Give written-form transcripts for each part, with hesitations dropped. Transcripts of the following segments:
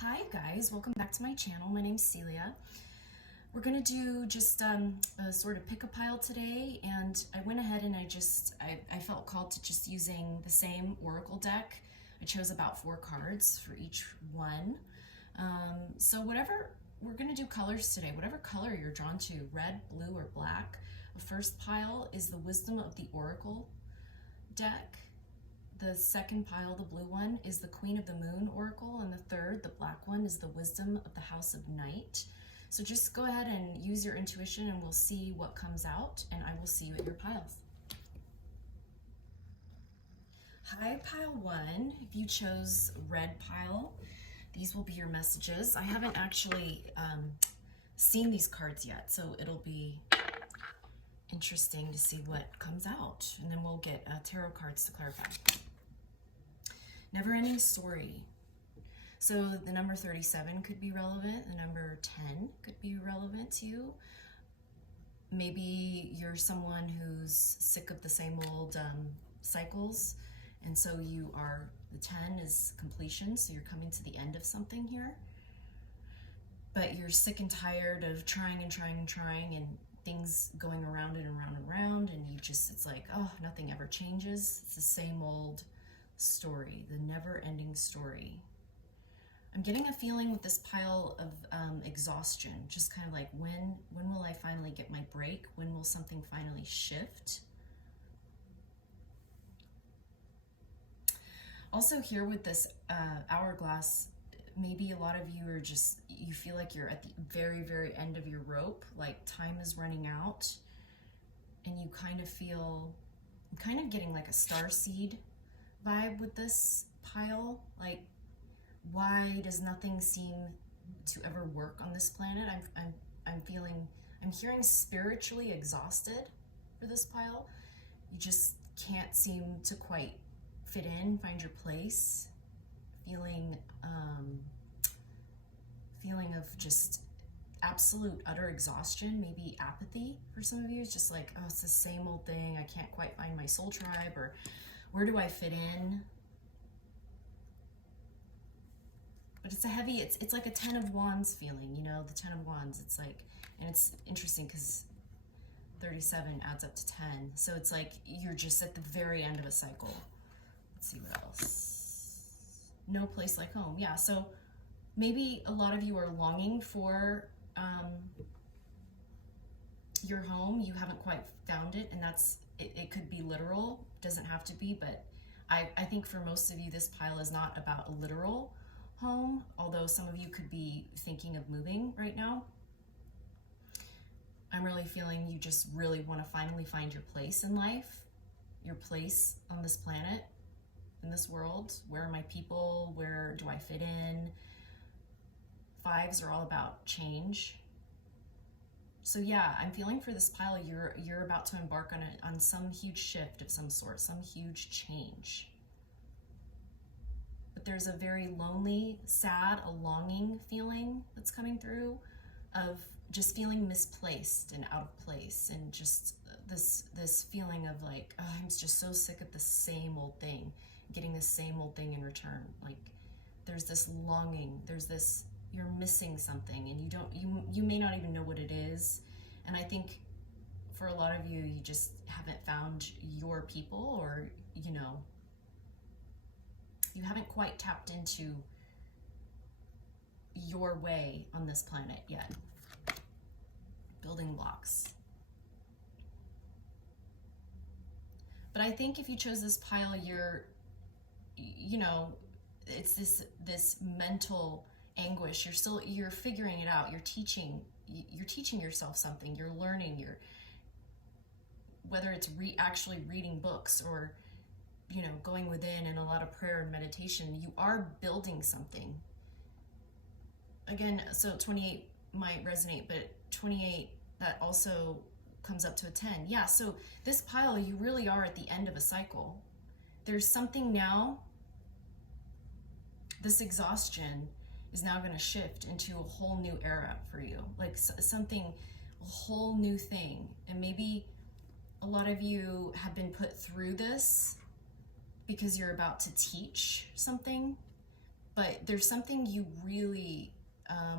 Hi guys, welcome back to my channel. My name's Celia. We're gonna do just a sort of pick a pile today, and I went ahead and I felt called to just using the same oracle deck. I chose about 4 cards for each one. So we're gonna do colors today, whatever color you're drawn to, red, blue, or black. The first pile is the Wisdom of the Oracle deck. The second pile, the blue one, is the Queen of the Moon Oracle, and the third, the black one, is the Wisdom of the House of Night. So just go ahead and use your intuition and we'll see what comes out, and I will see you at your piles. Hi, pile 1. If you chose red pile, these will be your messages. I haven't actually seen these cards yet, so it'll be interesting to see what comes out, and then we'll get tarot cards to clarify. Never-ending story. So the number 37 could be relevant. The number 10 could be relevant to you. Maybe you're someone who's sick of the same old cycles, and so the 10 is completion, so you're coming to the end of something here. But you're sick and tired of trying and things going around and around and around, and it's like, oh, nothing ever changes. It's the same old story, the never-ending story. I'm getting a feeling with this pile of exhaustion, just kind of like, when will I finally get my break? When will something finally shift? Also here with this hourglass, maybe a lot of you you feel like you're at the very, very end of your rope, like time is running out, and you kind of feel, I'm kind of getting like a starseed vibe with this pile. Like, why does nothing seem to ever work on this planet? I'm hearing spiritually exhausted for this pile. You just can't seem to quite fit in, find your place, feeling of just absolute utter exhaustion, maybe apathy for some of you. It's just like, oh, it's the same old thing. I can't quite find my soul tribe, or where do I fit in? But it's a heavy, it's like a 10 of Wands feeling, you know, the 10 of Wands. It's like, and it's interesting because 37 adds up to 10. So it's like you're just at the very end of a cycle. Let's see what else. No place like home. Yeah, so maybe a lot of you are longing for your home. You haven't quite found it, and it could be literal, doesn't have to be, but I think for most of you this pile is not about a literal home, although some of you could be thinking of moving right now. I'm really feeling you just really want to finally find your place in life, your place on this planet, in this world. Where are my people? Where do I fit in? 5s are all about change. So yeah, I'm feeling for this pile, you're about to embark on some huge shift of some sort, some huge change. But there's a very lonely, sad, a longing feeling that's coming through, of just feeling misplaced and out of place, and just this feeling of like, oh, I'm just so sick of the same old thing, getting the same old thing in return. Like, there's this longing, there's this, you're missing something, and you may not even know what it is. And I think for a lot of you, you just haven't found your people, or you haven't quite tapped into your way on this planet yet. Building blocks. But I think if you chose this pile, it's this mental anguish. You're figuring it out. You're teaching yourself something. You're learning. Whether it's actually reading books, or going within, and a lot of prayer and meditation, you are building something. Again, so 28 might resonate, but 28, that also comes up to a 10. Yeah, so this pile, you really are at the end of a cycle. There's something now. This exhaustion is now going to shift into a whole new era for you, like a whole new thing. And maybe a lot of you have been put through this because you're about to teach something, but there's something you really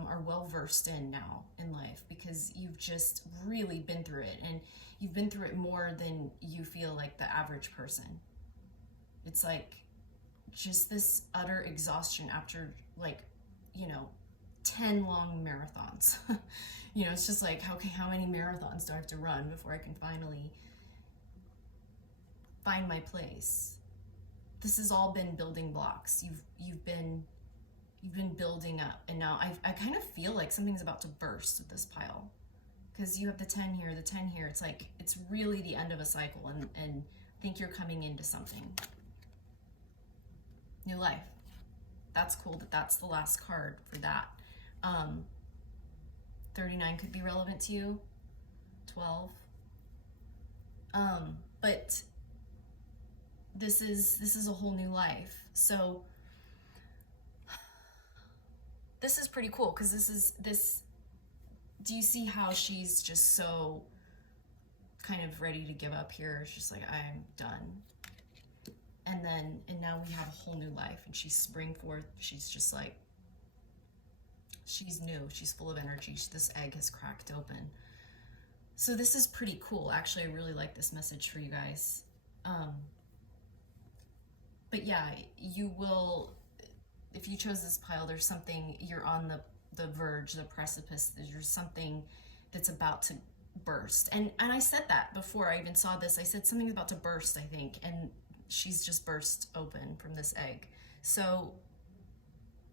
are well versed in now in life, because you've just really been through it, and you've been through it more than you feel like the average person. It's like just this utter exhaustion after, like, 10 long marathons. It's just like, okay, how many marathons do I have to run before I can finally find my place? This has all been building blocks. You've been building up, and now I kind of feel like something's about to burst with this pile, because you have the 10 here, the 10 here. It's like it's really the end of a cycle, and I think you're coming into something. New life. That's cool that's the last card for that. 39 could be relevant to you. 12. But this is a whole new life. So this is pretty cool, because do you see how she's just so kind of ready to give up here? It's just like, I'm done. And now we have a whole new life, and she's spring forth. She's just like, she's new. She's full of energy. This egg has cracked open. So this is pretty cool. Actually, I really like this message for you guys. But yeah, you will, if you chose this pile, there's something, you're on the verge, the precipice. There's something that's about to burst. And I said that before I even saw this. I said something's about to burst, I think. And she's just burst open from this egg. So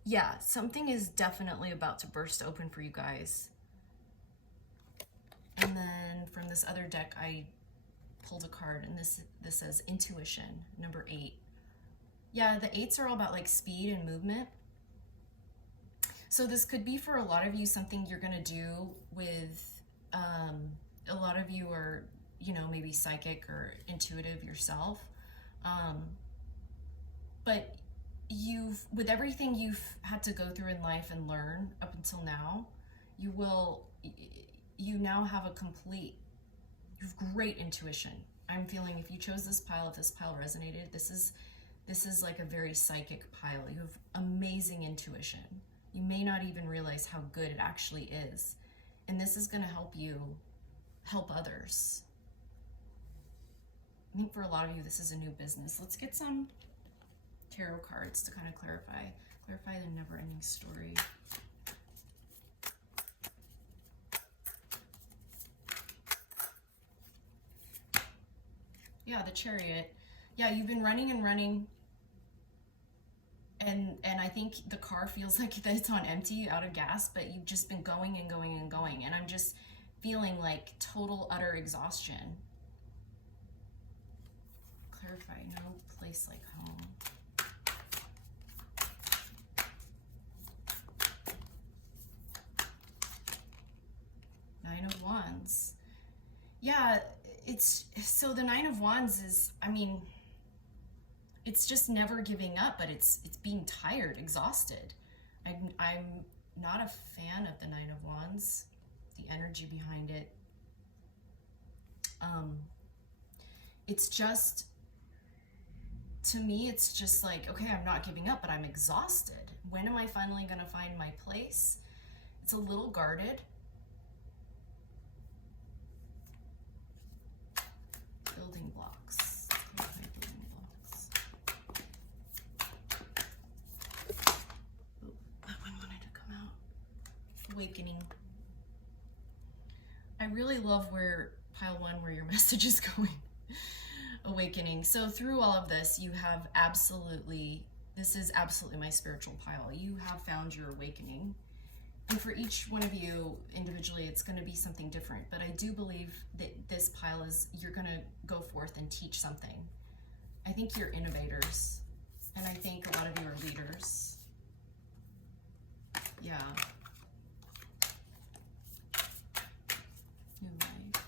yeah, something is definitely about to burst open for you guys. And then from this other deck, I pulled a card, and this says intuition, number 8. Yeah, the 8s are all about like speed and movement. So this could be, for a lot of you, something you're gonna do with, a lot of you are, maybe psychic or intuitive yourself. But with everything you've had to go through in life and learn up until now, you now have you have great intuition. I'm feeling, if you chose this pile, if this pile resonated, this is like a very psychic pile. You have amazing intuition. You may not even realize how good it actually is. And this is going to help you help others. I think for a lot of you, this is a new business. Let's get some tarot cards to kind of clarify the never-ending story. Yeah, the Chariot. Yeah, you've been running and running, and I think the car feels like that it's on empty, out of gas, but you've just been going and going and going, and I'm just feeling like total, utter exhaustion. Clarify, no place like home. Nine of Wands. Yeah, so the Nine of Wands is, it's just never giving up, but it's being tired, exhausted. I'm not a fan of the Nine of Wands, the energy behind it. It's just, to me, it's just like, okay, I'm not giving up, but I'm exhausted. When am I finally going to find my place? It's a little guarded. Building blocks. Building blocks. Oh, that one wanted to come out. Awakening. I really love where pile 1, where your message is going. Awakening. So through all of this, you have this is absolutely my spiritual pile. You have found your awakening. And for each one of you individually, it's going to be something different. But I do believe that this pile is, you're going to go forth and teach something. I think you're innovators. And I think a lot of you are leaders. Yeah. New life.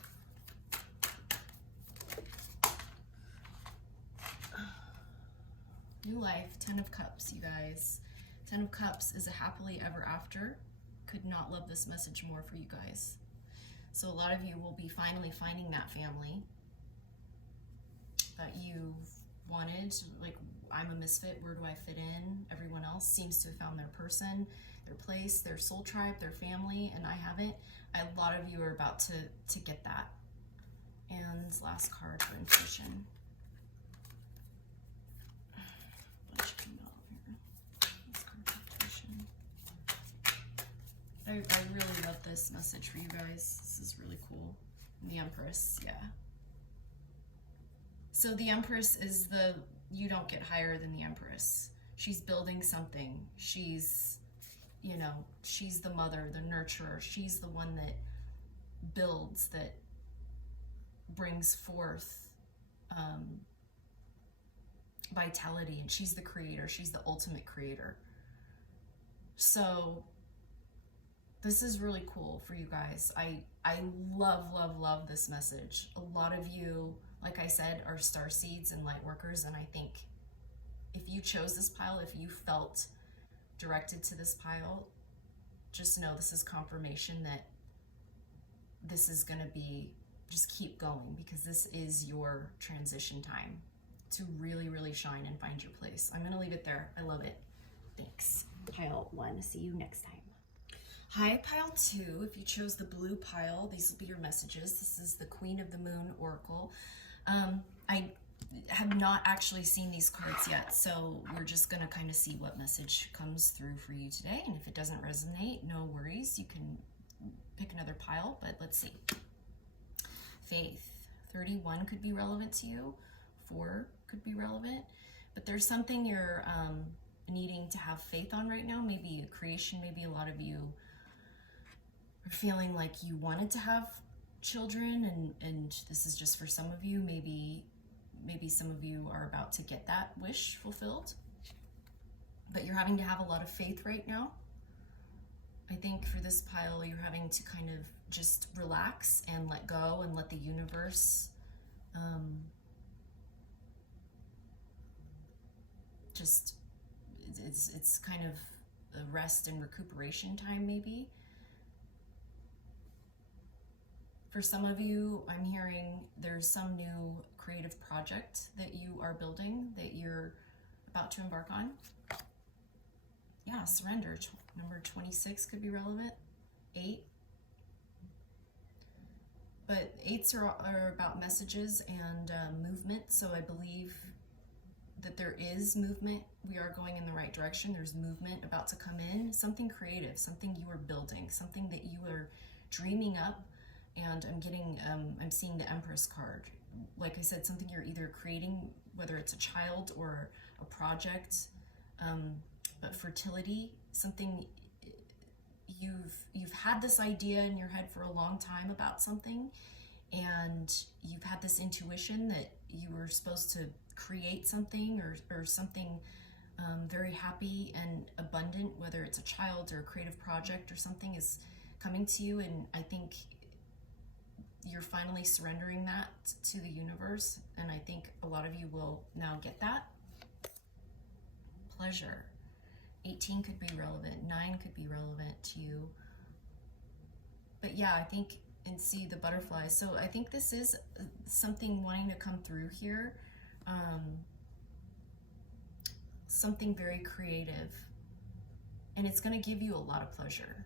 New life. 10 of Cups, you guys. 10 of Cups is a happily ever after. Could not love this message more for you guys. So a lot of you will be finally finding that family that you've wanted, like, I'm a misfit, where do I fit in? Everyone else seems to have found their person, their place, their soul tribe, their family, and I haven't. A lot of you are about to get that. And last card for intuition. Bunch came out here. Last card for intuition. I really love this message for you guys. This is really cool. The Empress, yeah. So the Empress is you don't get higher than the Empress. She's building something. She's, you know, she's the mother, the nurturer. She's the one that builds, that brings forth vitality, and she's the creator. She's the ultimate creator. So this is really cool for you guys. I love, love, love this message. A lot of you, like I said, are star seeds and light workers, and I think if you chose this pile, if you felt directed to this pile, just know this is confirmation that this is going to be, just keep going, because this is your transition time to really, really shine and find your place. I'm going to leave it there. I love it. Thanks. Pile 1. See you next time. Hi, pile 2. If you chose the blue pile, these will be your messages. This is the Queen of the Moon Oracle. I have not actually seen these cards yet, so we're just going to kind of see what message comes through for you today. And if it doesn't resonate, no worries. You can pick another pile, but let's see. Faith. 31 could be relevant to you. 4 could be relevant. But there's something you're needing to have faith on right now. Maybe a creation. Maybe a lot of you are feeling like you wanted to have children, and this is just for some of you. Maybe some of you are about to get that wish fulfilled, but you're having to have a lot of faith right now. I think for this pile, you're having to kind of just relax and let go and let the universe it's kind of a rest and recuperation time, maybe. For some of you, I'm hearing there's some new creative project that you are building, that you're about to embark on. Yeah, surrender. Number 26 could be relevant. 8. But 8s are about messages and movement, so I believe that there is movement. We are going in the right direction. There's movement about to come in. Something creative, something you are building, something that you are dreaming up. And I'm seeing the Empress card. Like I said, something you're either creating, whether it's a child or a project, but fertility, something you've had this idea in your head for a long time about something, and you've had this intuition that you were supposed to create something or something very happy and abundant, whether it's a child or a creative project or something is coming to you, and I think you're finally surrendering that to the universe, and I think a lot of you will now get that. Pleasure. 18 could be relevant. 9 could be relevant to you. But yeah, I think, and see the butterflies. So I think this is something wanting to come through here. Something very creative. And it's going to give you a lot of pleasure.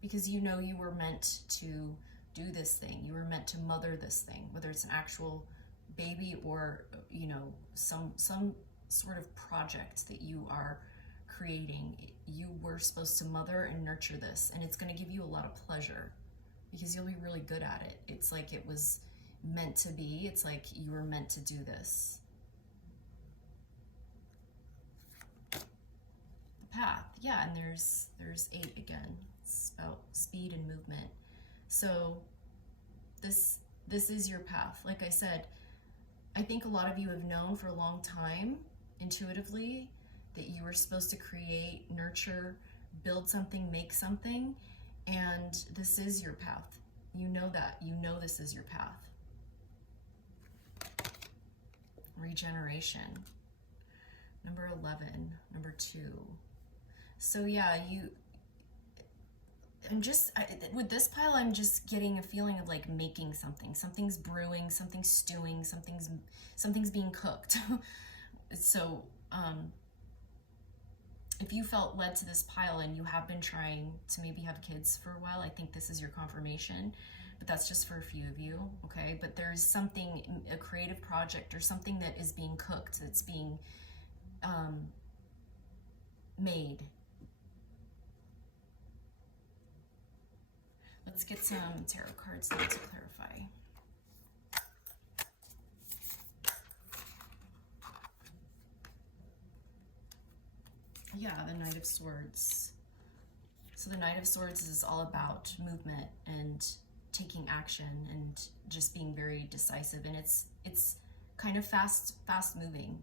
Because you know you were meant to do this thing. You were meant to mother this thing, whether it's an actual baby or, you know, some sort of project that you are creating. You were supposed to mother and nurture this, and it's going to give you a lot of pleasure because you'll be really good at it. It's like it was meant to be. It's like you were meant to do this. The path. Yeah, and there's 8 again. It's about speed and movement. So this is your path. Like I said, I think a lot of you have known for a long time, intuitively, that you were supposed to create, nurture, build something, make something, and this is your path. You know that. You know this is your path. Regeneration. Number 11, number 2. So yeah, with this pile, I'm just getting a feeling of like making something. Something's brewing, something's stewing, something's being cooked. So, if you felt led to this pile and you have been trying to maybe have kids for a while, I think this is your confirmation, but that's just for a few of you, okay? But there's something, a creative project or something that is being cooked, that's being made. Let's get some tarot cards now to clarify. Yeah, the Knight of Swords. So the Knight of Swords is all about movement and taking action and just being very decisive, and it's kind of fast moving.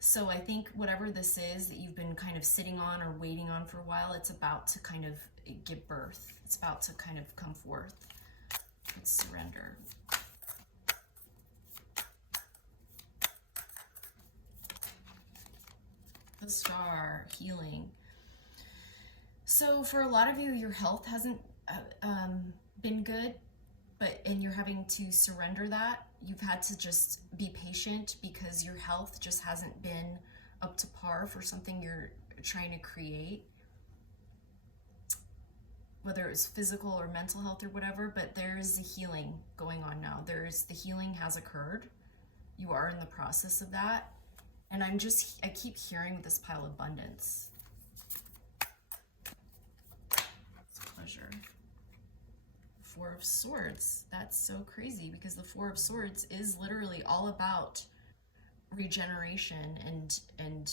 So I think whatever this is that you've been kind of sitting on or waiting on for a while, it's about to kind of give birth. It's about to kind of come forth. Let's surrender. The Star, healing. So for a lot of you, your health hasn't been good, and you're having to surrender that. You've had to just be patient because your health just hasn't been up to par for something you're trying to create, whether it's physical or mental health or whatever. But there is a healing going on now. The healing has occurred. You are in the process of that. And I keep hearing this pile abundance. It's a pleasure. Four of Swords. That's so crazy because the Four of Swords is literally all about regeneration and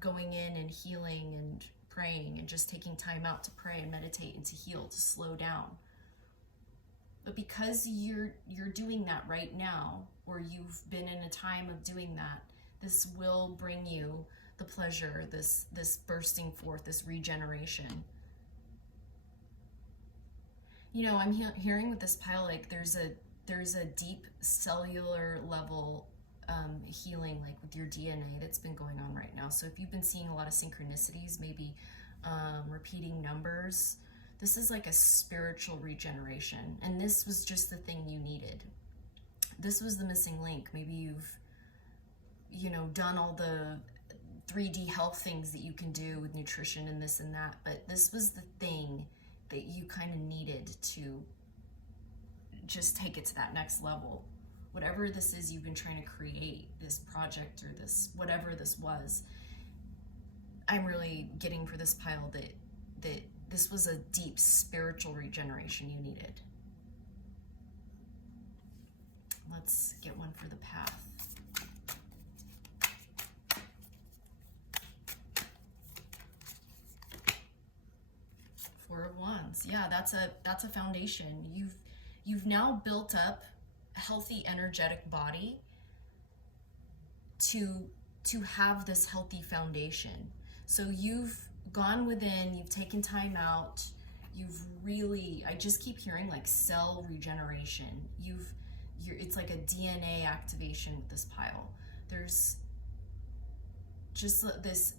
going in and healing and praying and just taking time out to pray and meditate and to heal, to slow down. But because you're doing that right now, or you've been in a time of doing that, this will bring you the pleasure, this bursting forth, this regeneration. You know, I'm hearing with this pile, like there's a deep cellular level healing, like with your DNA, that's been going on right now. So if you've been seeing a lot of synchronicities, maybe repeating numbers, this is like a spiritual regeneration. And this was just the thing you needed. This was the missing link. Maybe you've, done all the 3D health things that you can do with nutrition and this and that, but this was the thing that you kind of needed to just take it to that next level. Whatever this is you've been trying to create, this project or this, whatever this was, I'm really getting for this pile that this was a deep spiritual regeneration you needed. Let's get one for the path. Four of Wands. Yeah, that's a foundation. You've now built up a healthy, energetic body to have this healthy foundation. So you've gone within, you've taken time out, you've really, I just keep hearing like cell regeneration. It's like a DNA activation with this pile. There's just this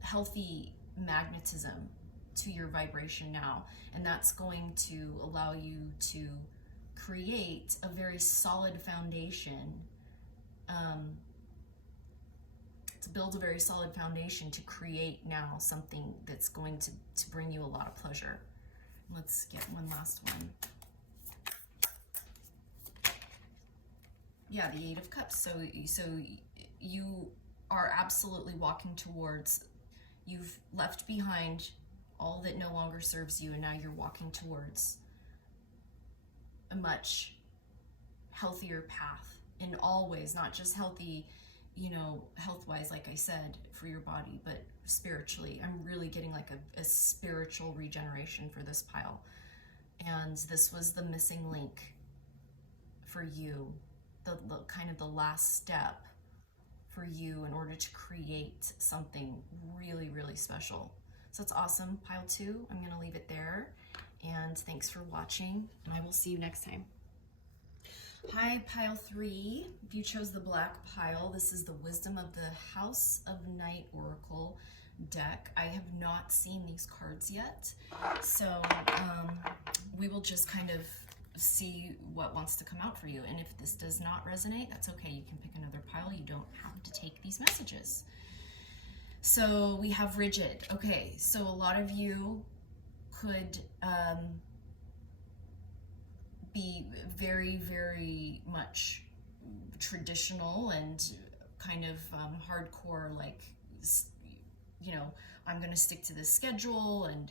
healthy magnetism to your vibration now, and that's going to allow you to create a very solid foundation, to build a very solid foundation to create now something that's going to bring you a lot of pleasure. Let's get one last one. Yeah, the Eight of Cups. So you are absolutely walking towards, you've left behind all that no longer serves you, and now you're walking towards a much healthier path in all ways, not just healthy, health-wise, like I said, for your body, but spiritually. I'm really getting like a spiritual regeneration for this pile. And this was the missing link for you, the kind of the last step for you in order to create something really, really special. So it's awesome. Pile 2, I'm going to leave it there. And thanks for watching, and I will see you next time. Hi, pile 3. If you chose the black pile, this is the Wisdom of the House of Night Oracle. deck. I have not seen these cards yet, so we will just kind of see what wants to come out for you. And if this does not resonate, that's okay. You can pick another pile. You don't have to take these messages. So we have rigid. Okay, so a lot of you could be very, very much traditional and kind of hardcore, like, you know, I'm going to stick to this schedule. And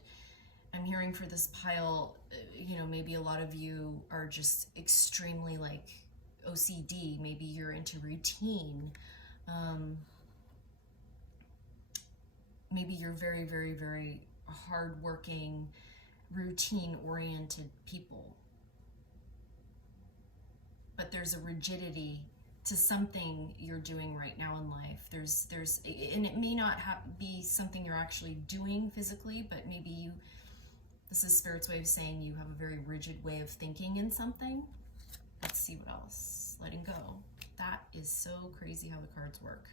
I'm hearing for this pile, you know, maybe a lot of you are just extremely like OCD. Maybe you're into routine. Maybe you're very, very, very hardworking, routine-oriented people. But there's a rigidity to something you're doing right now in life. And it may not be something you're actually doing physically, but maybe this is Spirit's way of saying you have a very rigid way of thinking in something. Let's see what else. Letting go. That is so crazy how the cards work.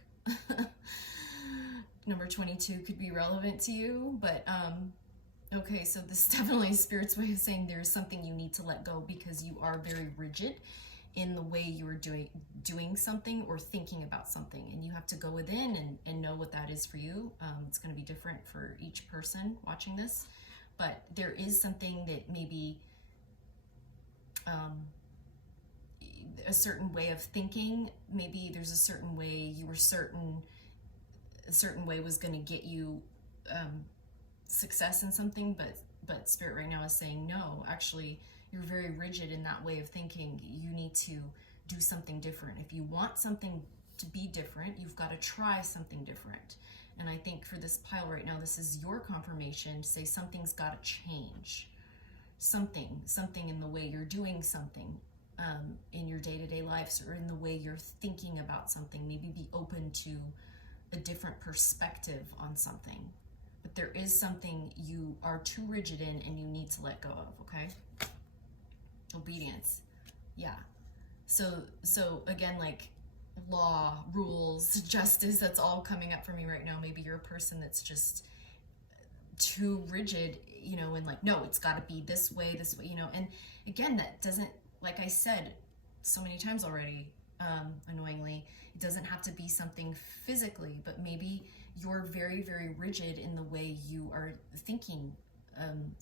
Number 22 could be relevant to you, but okay, so this is definitely Spirit's way of saying there's something you need to let go because you are very rigid in the way you are doing something or thinking about something, and you have to go within and know what that is for you. It's going to be different for each person watching this, but there is something that maybe a certain way of thinking, maybe there's a certain way you were certain a certain way was going to get you success in something, but Spirit right now is saying no, actually you're very rigid in that way of thinking. You need to do something different. If you want something to be different, you've got to try something different. And I think for this pile right now, this is your confirmation to say something's got to change. Something in the way you're doing something in your day-to-day lives, or in the way you're thinking about something. Maybe be open to a different perspective on something. But there is something you are too rigid in and you need to let go of, okay? Obedience. Yeah. So again, like law, rules, justice, that's all coming up for me right now. Maybe you're a person that's just too rigid, you know, and like, no, it's got to be this way, you know. And again, that doesn't, like I said so many times already, annoyingly, it doesn't have to be something physically, but maybe you're very, very rigid in the way you are thinking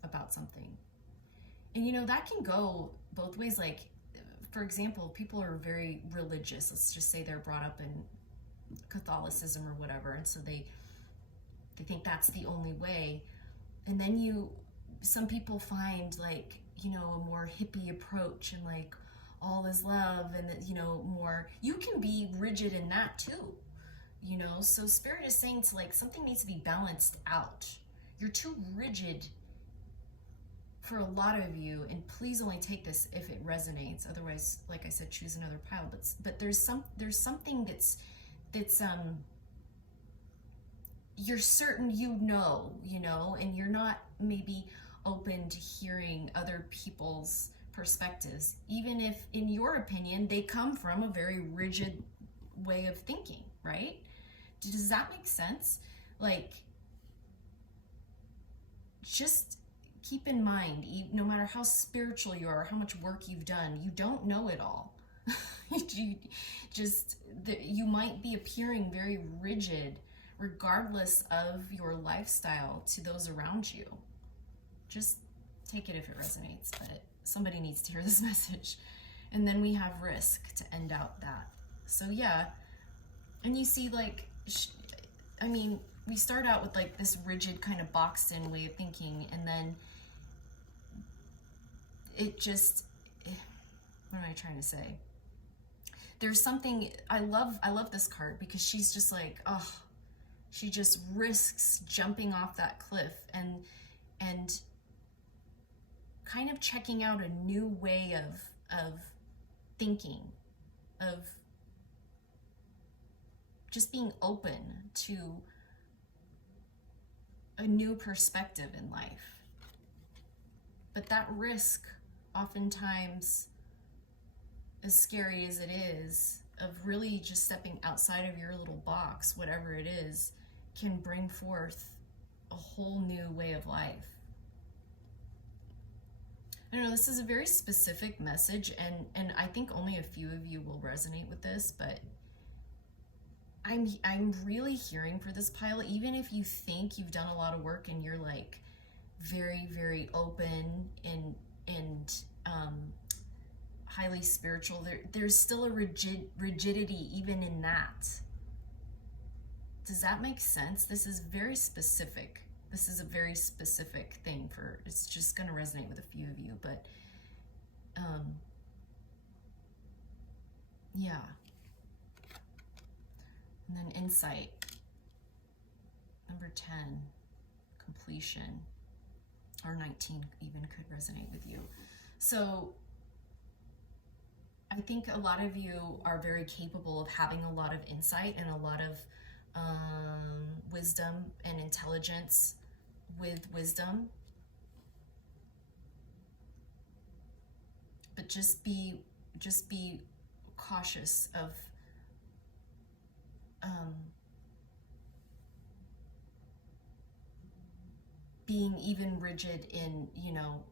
about something. And, you know, that can go both ways. Like, for example, people are very religious. Let's just say they're brought up in Catholicism or whatever, and so they think that's the only way. And then some people find, like, you know, a more hippie approach and like all is love, and that, you know, more, you can be rigid in that too, you know. So Spirit is saying to, like, something needs to be balanced out. You're too rigid for a lot of you, and please only take this if it resonates. Otherwise, like I said, choose another pile. But there's something that's you're certain, you know, and you're not maybe open to hearing other people's perspectives, even if in your opinion they come from a very rigid way of thinking, right? Does that make sense? Like, just keep in mind, no matter how spiritual you are, how much work you've done, you don't know it all. You might be appearing very rigid regardless of your lifestyle to those around you. Just take it if it resonates, but somebody needs to hear this message. And then we have risk to end out that. So yeah, and you see, like, I mean, we start out with like this rigid kind of boxed in way of thinking, and then it just, what am I trying to say? There's something, I love this card because she's just like, oh, she just risks jumping off that cliff and kind of checking out a new way of thinking, of just being open to a new perspective in life. But that risk, oftentimes, as scary as it is, of really just stepping outside of your little box, whatever it is, can bring forth a whole new way of life. I know this is a very specific message, and I think only a few of you will resonate with this, but I'm really hearing for this pile, even if you think you've done a lot of work and you're like very, very open and highly spiritual, there's still a rigidity even in that. Does that make sense? This is very specific. This is a very specific thing for, it's just going to resonate with a few of you, but yeah. And then insight. Number 10, completion. Or 19 even could resonate with you. So I think a lot of you are very capable of having a lot of insight and a lot of wisdom and intelligence with wisdom, but just be cautious of being even rigid in, you know,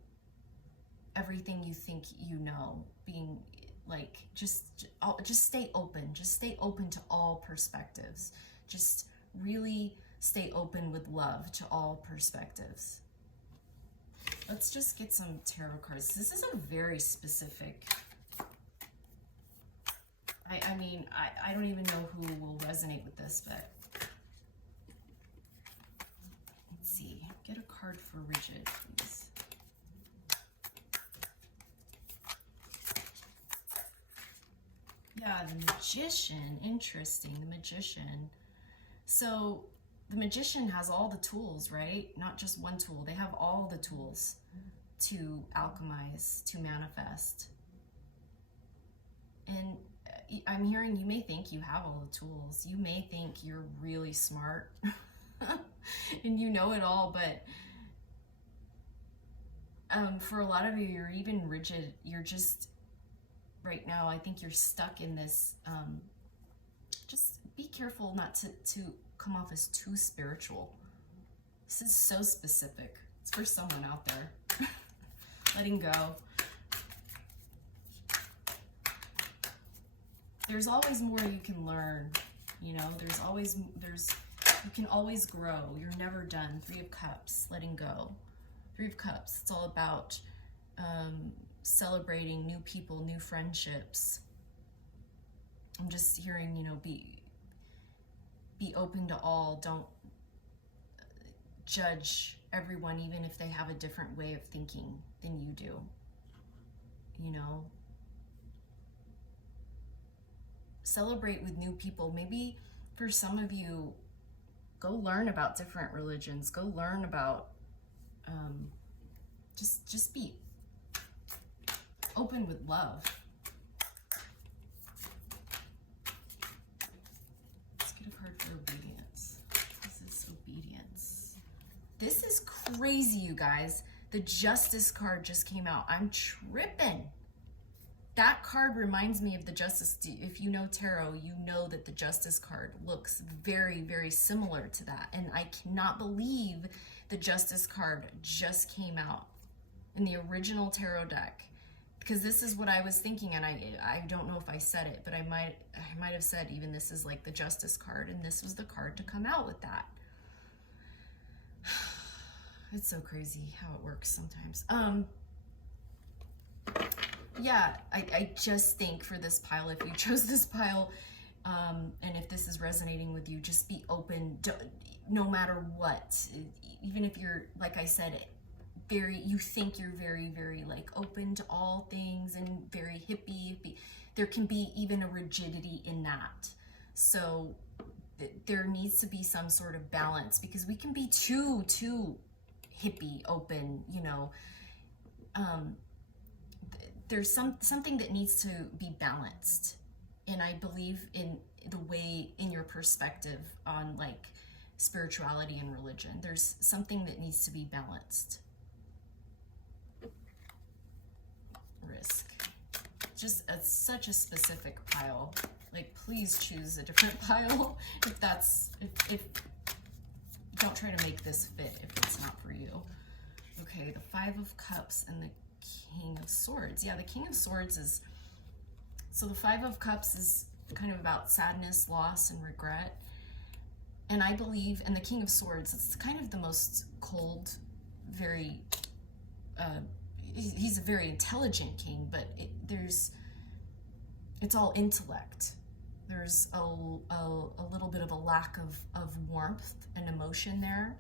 everything you think you know, being like, just stay open. Just stay open to all perspectives. Just really stay open with love to all perspectives. Let's just get some tarot cards. This is a very specific, I mean, I don't even know who will resonate with this, but let's see. Get a card for rigid, please. Yeah, the Magician. Interesting, the Magician. So the Magician has all the tools, right? Not just one tool. They have all the tools to alchemize, to manifest. And I'm hearing you may think you have all the tools. You may think you're really smart and you know it all, but for a lot of you, you're even rigid. You're just, right now, I think you're stuck in this, just be careful not to come off as too spiritual. This is so specific. It's for someone out there. Letting go. There's always more you can learn, you know, you can always grow. You're never done. 3 of Cups, letting go. 3 of Cups, it's all about celebrating new people, new friendships. I'm just hearing, you know, be open to all. Don't judge everyone, even if they have a different way of thinking than you do, you know. Celebrate with new people. Maybe for some of you, go learn about different religions. Go learn about, just be open with love. Let's get a card for obedience. This is obedience. This is crazy, you guys. The Justice card just came out. I'm tripping. That card reminds me of the Justice. If you know tarot, you know that the Justice card looks very, very similar to that. And I cannot believe the Justice card just came out in the original tarot deck. Because this is what I was thinking, and I don't know if I said it, but I might have said even this is like the Justice card, and this was the card to come out with that. It's so crazy how it works sometimes. Yeah, I just think for this pile, if you chose this pile, and if this is resonating with you, just be open, no matter what. Even if you're, like I said, you think you're very, very like open to all things and very hippie, there can be even a rigidity in that. So there needs to be some sort of balance, because we can be too hippie, open, you know. There's something that needs to be balanced. And I believe in the way, in your perspective on like spirituality and religion, there's something that needs to be balanced. Risk. Just such a specific pile. Like, please choose a different pile if don't try to make this fit if it's not for you. Okay, the Five of Cups and the King of Swords. Yeah, the King of Swords is, so the Five of Cups is kind of about sadness, loss, and regret. And I believe, and the King of Swords, it's kind of the most cold, very, he's a very intelligent king, but it's all intellect. There's a little bit of a lack of warmth and emotion there.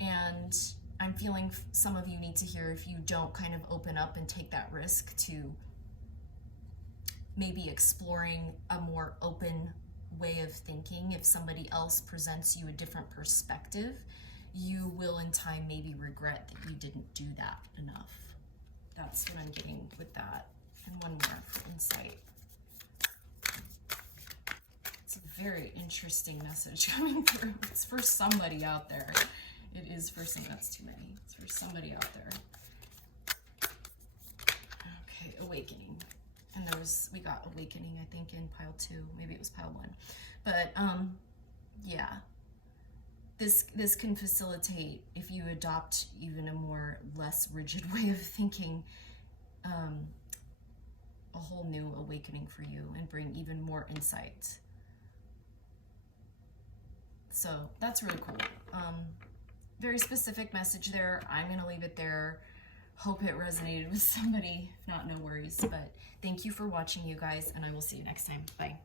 And I'm feeling some of you need to hear, if you don't kind of open up and take that risk to maybe exploring a more open way of thinking, if somebody else presents you a different perspective, you will in time maybe regret that you didn't do that enough. That's what I'm getting with that. And one more for insight. It's a very interesting message coming through. It's for somebody out there. It is for some, that's too many. It's for somebody out there. Okay, awakening. And we got awakening, I think, in pile 2. Maybe it was pile 1. But, yeah. This can facilitate, if you adopt even a more less rigid way of thinking, a whole new awakening for you and bring even more insight. So that's really cool. Very specific message there. I'm going to leave it there. Hope it resonated with somebody. If not, no worries. But thank you for watching, you guys, and I will see you next time. Bye.